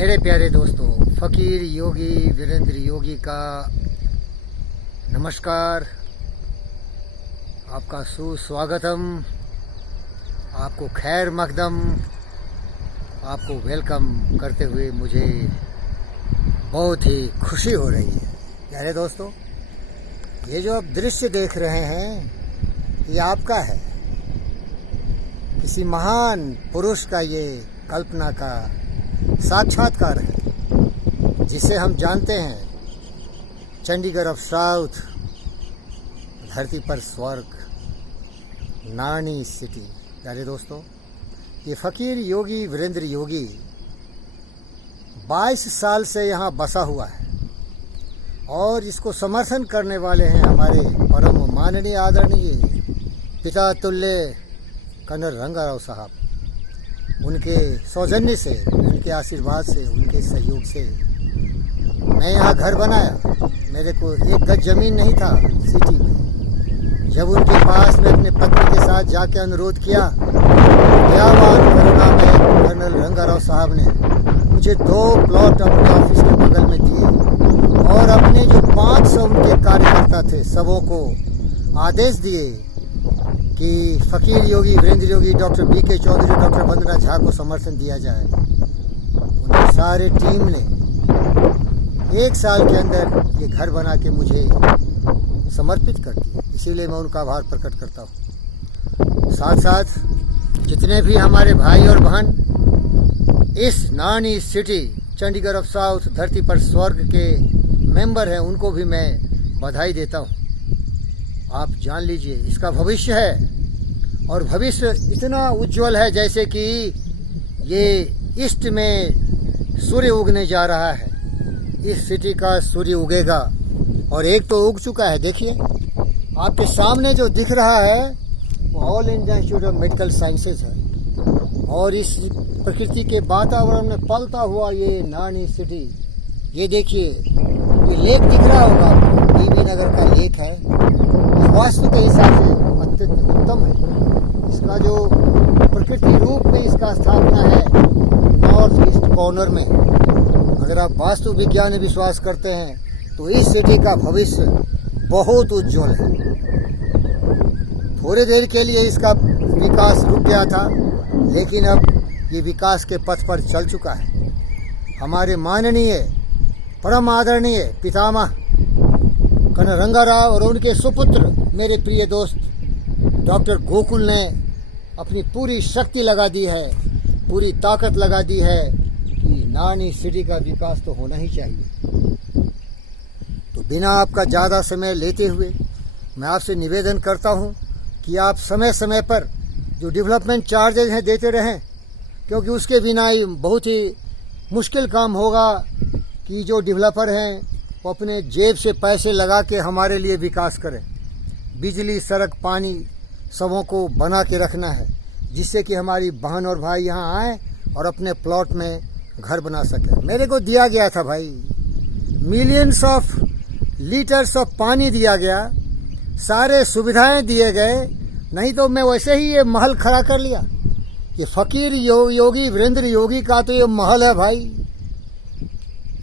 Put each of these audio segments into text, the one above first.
मेरे प्यारे दोस्तों, फ़कीर योगी वीरेंद्र योगी का नमस्कार, आपका सुस्वागतम, आपको खैर मकदम, आपको वेलकम करते हुए मुझे बहुत ही खुशी हो रही है। प्यारे दोस्तों, ये जो आप दृश्य देख रहे हैं ये आपका है। किसी महान पुरुष का ये कल्पना का साक्षात्कार है, जिसे हम जानते हैं चंडीगढ़ ऑफ साउथ, धरती पर स्वर्ग, नानी सिटी। प्यारे दोस्तों, ये फ़कीर योगी वीरेंद्र योगी 22 साल से यहाँ बसा हुआ है और इसको समर्थन करने वाले हैं हमारे परम माननीय आदरणीय पिता तुल्य कर्नल रंगाराव साहब। उनके सौजन्य से, उनके आशीर्वाद से, उनके सहयोग से मैं यहाँ घर बनाया। मेरे को 1 गज ज़मीन नहीं था सिटी में। जब उनके पास में अपने पत्नी के साथ जाके अनुरोध किया, दयावान करुणा में कर्नल रंगाराव साहब ने मुझे 2 प्लॉट अपने ऑफिस के बगल में दिए और अपने जो 500 उनके कार्यकर्ता थे सबों को आदेश दिए कि फ़कीर योगी वीरेंद्र योगी, डॉक्टर BK चौधरी, डॉक्टर वंदना झा को समर्थन दिया जाए। उनकी सारे टीम ने 1 साल के अंदर ये घर बना के मुझे समर्पित कर दिया। इसीलिए मैं उनका आभार प्रकट करता हूँ। साथ साथ जितने भी हमारे भाई और बहन इस नानी सिटी चंडीगढ़ ऑफ साउथ, धरती पर स्वर्ग के मेंबर हैं, उनको भी मैं बधाई देता हूँ। आप जान लीजिए, इसका भविष्य है और भविष्य इतना उज्जवल है जैसे कि ये ईस्ट में सूर्य उगने जा रहा है। इस सिटी का सूर्य उगेगा और एक तो उग चुका है। देखिए, आपके सामने जो दिख रहा है वो all India institute of medical sciences है और इस प्रकृति के वातावरण में पलता हुआ ये नानी सिटी, ये देखिए, ये लेक दिख रहा होगा आपको, BB नगर का लेक है। वास्तु के हिसाब से अत्यंत उत्तम है। इसका जो प्रकृति रूप में इसका स्थापना है नॉर्थ ईस्ट कॉर्नर में। अगर आप वास्तु विज्ञान में विश्वास करते हैं तो इस सिटी का भविष्य बहुत उज्जवल है। थोड़ी देर के लिए इसका विकास रुक गया था, लेकिन अब ये विकास के पथ पर चल चुका है। हमारे माननीय परम आदरणीय पितामह कर्नल रंगाराव और उनके सुपुत्र मेरे प्रिय दोस्त डॉक्टर गोकुल ने अपनी पूरी शक्ति लगा दी है, पूरी ताकत लगा दी है कि नानी सिटी का विकास तो होना ही चाहिए। तो बिना आपका ज़्यादा समय लेते हुए मैं आपसे निवेदन करता हूं कि आप समय समय पर जो डेवलपमेंट चार्जेज हैं देते रहें, क्योंकि उसके बिना ही बहुत ही मुश्किल काम होगा कि जो डेवलपर हैं वो अपने जेब से पैसे लगा के हमारे लिए विकास करें। बिजली, सड़क, पानी सबों को बना के रखना है, जिससे कि हमारी बहन और भाई यहाँ आएँ और अपने प्लॉट में घर बना सकें। मेरे को दिया गया था भाई, मिलियंस ऑफ लीटर्स ऑफ पानी दिया गया, सारे सुविधाएं दिए गए, नहीं तो मैं वैसे ही ये महल खड़ा कर लिया। ये फ़कीर योगी वीरेंद्र योगी का तो ये महल है भाई।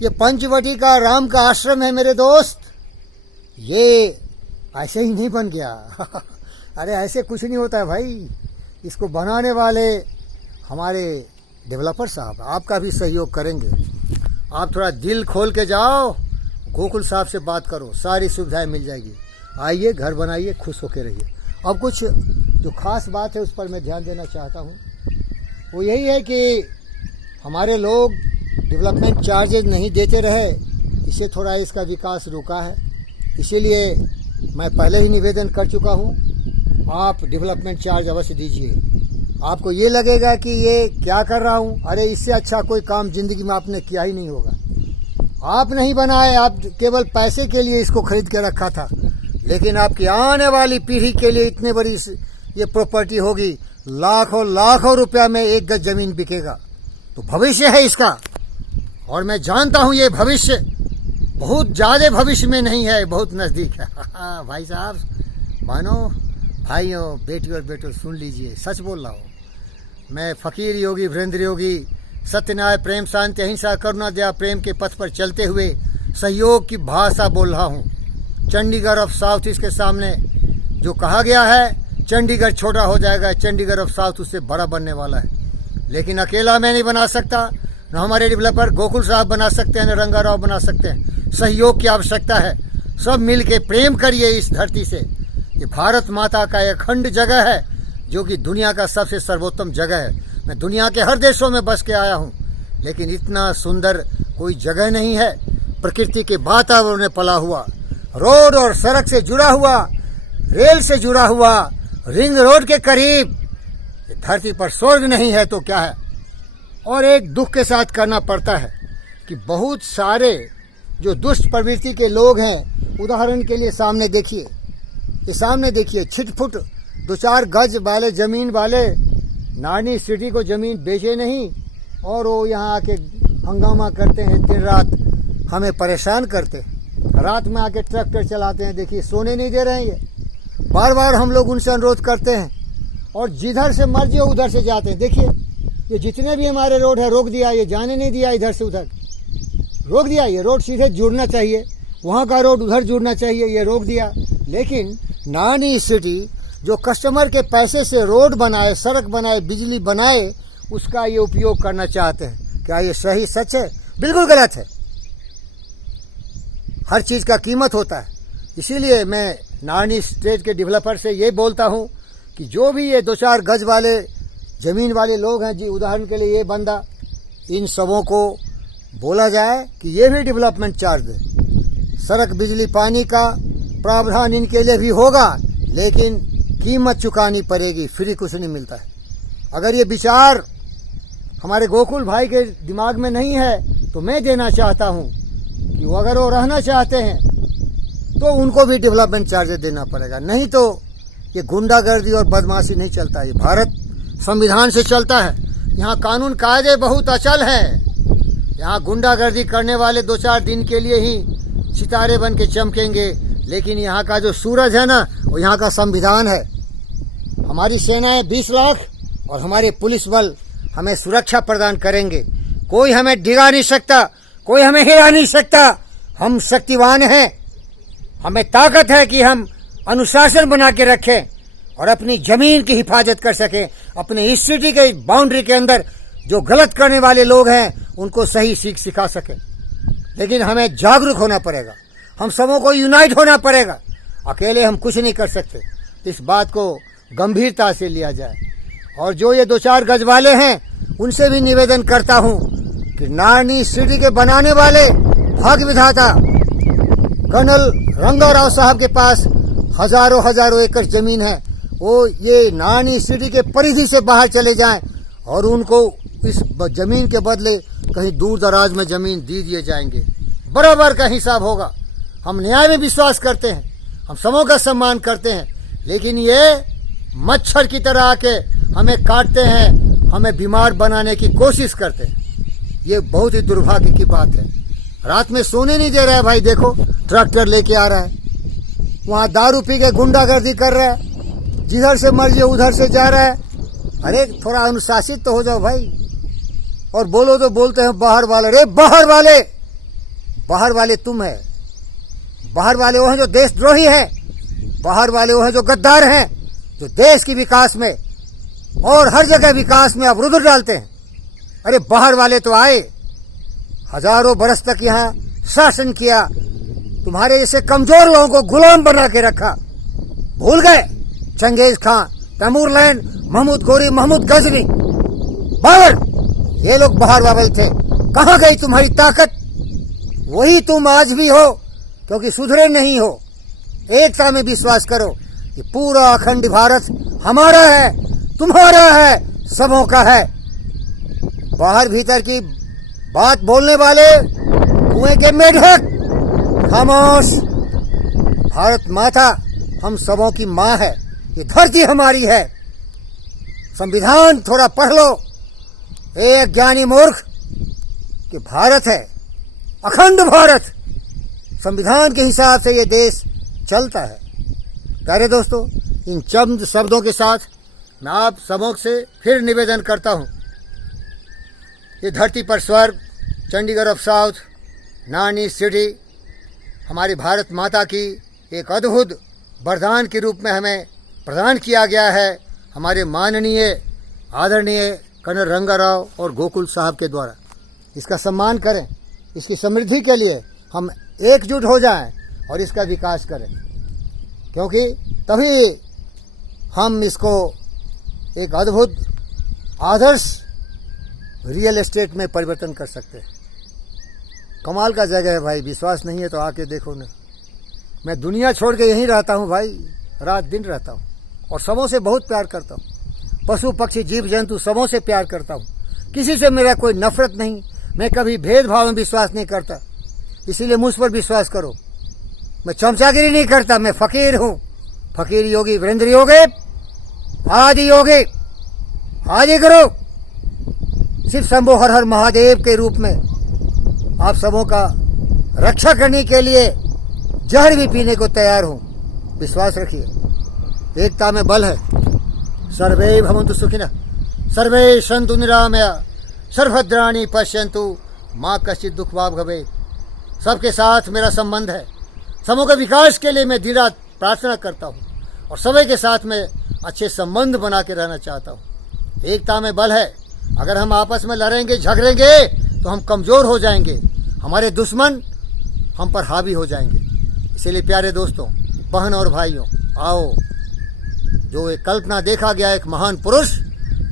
ये पंचवटी का राम का आश्रम है मेरे दोस्त। ये ऐसे ही नहीं बन गया। अरे ऐसे कुछ नहीं होता है भाई। इसको बनाने वाले हमारे डेवलपर साहब आपका भी सहयोग करेंगे। आप थोड़ा दिल खोल के जाओ, गोकुल साहब से बात करो, सारी सुविधाएं मिल जाएगी। आइए, घर बनाइए, खुश होके रहिए। अब कुछ जो खास बात है उस पर मैं ध्यान देना चाहता हूँ, वो यही है कि हमारे लोग डेवलपमेंट चार्जेज नहीं देते रहे, इससे थोड़ा इसका विकास रुका है। इसीलिए मैं पहले ही निवेदन कर चुका हूँ, आप डेवलपमेंट चार्ज अवश्य दीजिए। आपको ये लगेगा कि ये क्या कर रहा हूँ, अरे इससे अच्छा कोई काम ज़िंदगी में आपने किया ही नहीं होगा। आप नहीं बनाए, आप केवल पैसे के लिए इसको खरीद के रखा था, लेकिन आपकी आने वाली पीढ़ी के लिए इतनी बड़ी ये प्रॉपर्टी होगी, लाखों लाखों रुपया में 1 गज ज़मीन बिकेगा। तो भविष्य है इसका, और मैं जानता हूँ ये भविष्य बहुत ज़्यादा भविष्य में नहीं है, बहुत नज़दीक है। भाई साहब, बहनों, भाइयों, बेटी और बेटों, सुन लीजिए, सच बोल रहा हूँ। मैं फ़कीर योगी वीरेंद्र योगी सत्य, न्याय, प्रेम, शांति, अहिंसा, करुणा, दया, प्रेम के पथ पर चलते हुए सहयोग की भाषा बोल रहा हूँ। चंडीगढ़ ऑफ साउथ ईस्ट के सामने जो कहा गया है चंडीगढ़ छोटा हो जाएगा, चंडीगढ़ ऑफ साउथ उससे बड़ा बनने वाला है। लेकिन अकेला मैं नहीं बना सकता, न हमारे डेवलपर गोकुल साहब बना सकते हैं, न रंगा राव बना सकते हैं। सहयोग की आवश्यकता है। सब मिल के प्रेम करिए इस धरती से। ये भारत माता का एक अखंड जगह है जो कि दुनिया का सबसे सर्वोत्तम जगह है। मैं दुनिया के हर देशों में बस के आया हूँ, लेकिन इतना सुंदर कोई जगह नहीं है। प्रकृति के वातावरण में पला हुआ, रोड और सड़क से जुड़ा हुआ, रेल से जुड़ा हुआ, रिंग रोड के करीब, धरती पर स्वर्ग नहीं है तो क्या है। और एक दुख के साथ करना पड़ता है कि बहुत सारे जो दुष्ट प्रवृत्ति के लोग हैं, उदाहरण के लिए सामने देखिए, ये सामने देखिए, छिटफुट 2-4 गज वाले जमीन वाले नानी सिटी को जमीन बेचे नहीं और वो यहाँ आके हंगामा करते हैं, दिन रात हमें परेशान करते हैं। रात में आके ट्रैक्टर चलाते हैं, देखिए सोने नहीं दे रहे हैं। ये बार बार हम लोग उनसे अनुरोध करते हैं और जिधर से मर्जी हो उधर से जाते हैं। देखिए ये जितने भी हमारे रोड है रोक दिया, ये जाने नहीं दिया, इधर से उधर रोक दिया। ये रोड सीधे जुड़ना चाहिए, वहाँ का रोड उधर जुड़ना चाहिए, ये रोक दिया। लेकिन नानी सिटी जो कस्टमर के पैसे से रोड बनाए, सड़क बनाए, बिजली बनाए, उसका ये उपयोग करना चाहते हैं। क्या ये सही सच है? बिल्कुल गलत है। हर चीज़ का कीमत होता है। इसीलिए मैं नानी स्टेट के डेवलपर से ये बोलता हूँ कि जो भी ये 2-4 गज वाले ज़मीन वाले लोग हैं जी, उदाहरण के लिए ये बंदा, इन सबों को बोला जाए कि ये भी डेवलपमेंट चार्ज दे। सड़क, बिजली, पानी का प्रावधान इनके लिए भी होगा, लेकिन कीमत चुकानी पड़ेगी, फ्री कुछ नहीं मिलता है। अगर ये विचार हमारे गोकुल भाई के दिमाग में नहीं है तो मैं देना चाहता हूँ कि वो अगर वो रहना चाहते हैं तो उनको भी डेवलपमेंट चार्जेस देना पड़ेगा, नहीं तो ये गुंडागर्दी और बदमाशी नहीं चलता। ये भारत संविधान से चलता है। यहाँ कानून कायदे बहुत अचल हैं। यहाँ गुंडागर्दी करने वाले 2-4 दिन के लिए ही सितारे बन के चमकेंगे, लेकिन यहाँ का जो सूरज है ना, वो यहाँ का संविधान है। हमारी सेनाएं 20 लाख और हमारे पुलिस बल हमें सुरक्षा प्रदान करेंगे। कोई हमें डिगा नहीं सकता, कोई हमें हिला नहीं सकता। हम शक्तिवान हैं, हमें ताकत है कि हम अनुशासन बना के रखें और अपनी जमीन की हिफाजत कर सकें। अपने इस सिटी के बाउंड्री के अंदर जो गलत करने वाले लोग हैं उनको सही सीख सिखा सकें। लेकिन हमें जागरूक होना पड़ेगा, हम सबों को यूनाइट होना पड़ेगा। अकेले हम कुछ नहीं कर सकते। तो इस बात को गंभीरता से लिया जाए। और जो ये 2-4 गज वाले हैं उनसे भी निवेदन करता हूँ कि नानी सिटी के बनाने वाले भाग्य विधाता कर्नल रंगा राव साहब के पास हजारों एकड़ जमीन है। वो ये नानी सिटी के परिधि से बाहर चले जाएं और उनको इस जमीन के बदले कहीं दूर दराज में जमीन दे दिए जाएंगे। बराबर का हिसाब होगा। हम न्याय में विश्वास करते हैं, हम सबों का सम्मान करते हैं, लेकिन ये मच्छर की तरह आके हमें काटते हैं, हमें बीमार बनाने की कोशिश करते हैं। ये बहुत ही दुर्भाग्य की बात है। रात में सोने नहीं दे रहा है भाई। देखो ट्रैक्टर लेके आ रहा है, वहाँ दारू पी के गुंडागर्दी कर रहा है, जिधर से मर्जी उधर से जा रहा है। अरे थोड़ा अनुशासित तो हो जाओ भाई। और बोलो तो बोलते हैं बाहर वाले। अरे बाहर वाले तुम है। बाहर वाले वो हैं जो देशद्रोही हैं, बाहर वाले वो हैं जो गद्दार हैं, जो देश की विकास में और हर जगह विकास में अवरुद्ध डालते हैं। अरे बाहर वाले तो आए, हजारों बरस तक यहाँ शासन किया, तुम्हारे जैसे कमजोर लोगों को गुलाम बना के रखा। भूल गए चंगेज खान, तैमूरलैन, महमूद गोरी, महमूद गजनी, बाबर, ये लोग बाहर वाले थे। कहाँ गई तुम्हारी ताकत? वही तुम आज भी हो, क्योंकि सुधरे नहीं हो। एकता में विश्वास करो। ये पूरा अखंड भारत हमारा है, तुम्हारा है, सबों का है। बाहर भीतर की बात बोलने वाले कुएं के मेढक, खामोश। भारत माता हम सबों की माँ है, ये धरती हमारी है। संविधान थोड़ा पढ़ लो। एक ज्ञानी मूर्ख कि भारत है, अखंड भारत, संविधान के हिसाब से ये देश चलता है। प्यारे दोस्तों, इन चंद शब्दों के साथ मैं आप सबों से फिर निवेदन करता हूँ ये धरती पर स्वर्ग, चंडीगढ़ ऑफ साउथ, नानी सिटी, हमारी भारत माता की एक अद्भुत वरदान के रूप में हमें प्रदान किया गया है हमारे माननीय आदरणीय कर्नल रंगा राव और गोकुल साहब के द्वारा। इसका सम्मान करें, इसकी समृद्धि के लिए हम एकजुट हो जाएं और इसका विकास करें, क्योंकि तभी हम इसको एक अद्भुत आदर्श रियल एस्टेट में परिवर्तन कर सकते हैं। कमाल का जगह है भाई, विश्वास नहीं है तो आके देखो ना। मैं दुनिया छोड़ के यहीं रहता हूँ भाई, रात दिन रहता हूँ और सबों से बहुत प्यार करता हूँ। पशु पक्षी जीव जंतु सबों से प्यार करता हूँ, किसी से मेरा कोई नफरत नहीं। मैं कभी भेदभाव में विश्वास नहीं करता, इसीलिए मुझ पर विश्वास करो। मैं चमचागिरी नहीं करता, मैं फकीर हूँ। फकीर योगी वीरेंद्र योगी आदि योगी आदि गुरु सिर्फ शंभो हर हर महादेव के रूप में आप सबों का रक्षा करने के लिए जहर भी पीने को तैयार हूँ। विश्वास रखिए, एकता में बल है। सर्वे भवन्तु सुखिनः, सर्वे सन्तु निरामया, सर्वभद्राणि पश्यन्तु माँ कश्चित् दुःख भाग् भवेत्। सबके साथ मेरा संबंध है, सबों के विकास के लिए मैं दिन रात प्रार्थना करता हूँ और सभी के साथ में अच्छे संबंध बना के रहना चाहता हूँ। एकता में बल है। अगर हम आपस में लड़ेंगे झगड़ेंगे तो हम कमज़ोर हो जाएंगे, हमारे दुश्मन हम पर हावी हो जाएंगे। इसीलिए प्यारे दोस्तों, बहन और भाइयों, आओ, जो एक कल्पना देखा गया एक महान पुरुष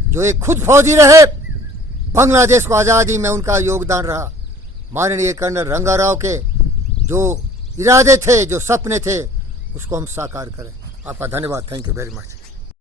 जो एक खुद फौजी रहे, बांग्लादेश को आज़ादी में उनका योगदान रहा, माननीय कर्नल रंगा राव के जो इरादे थे, जो सपने थे, उसको हम साकार करें। आपका धन्यवाद। Thank you very much.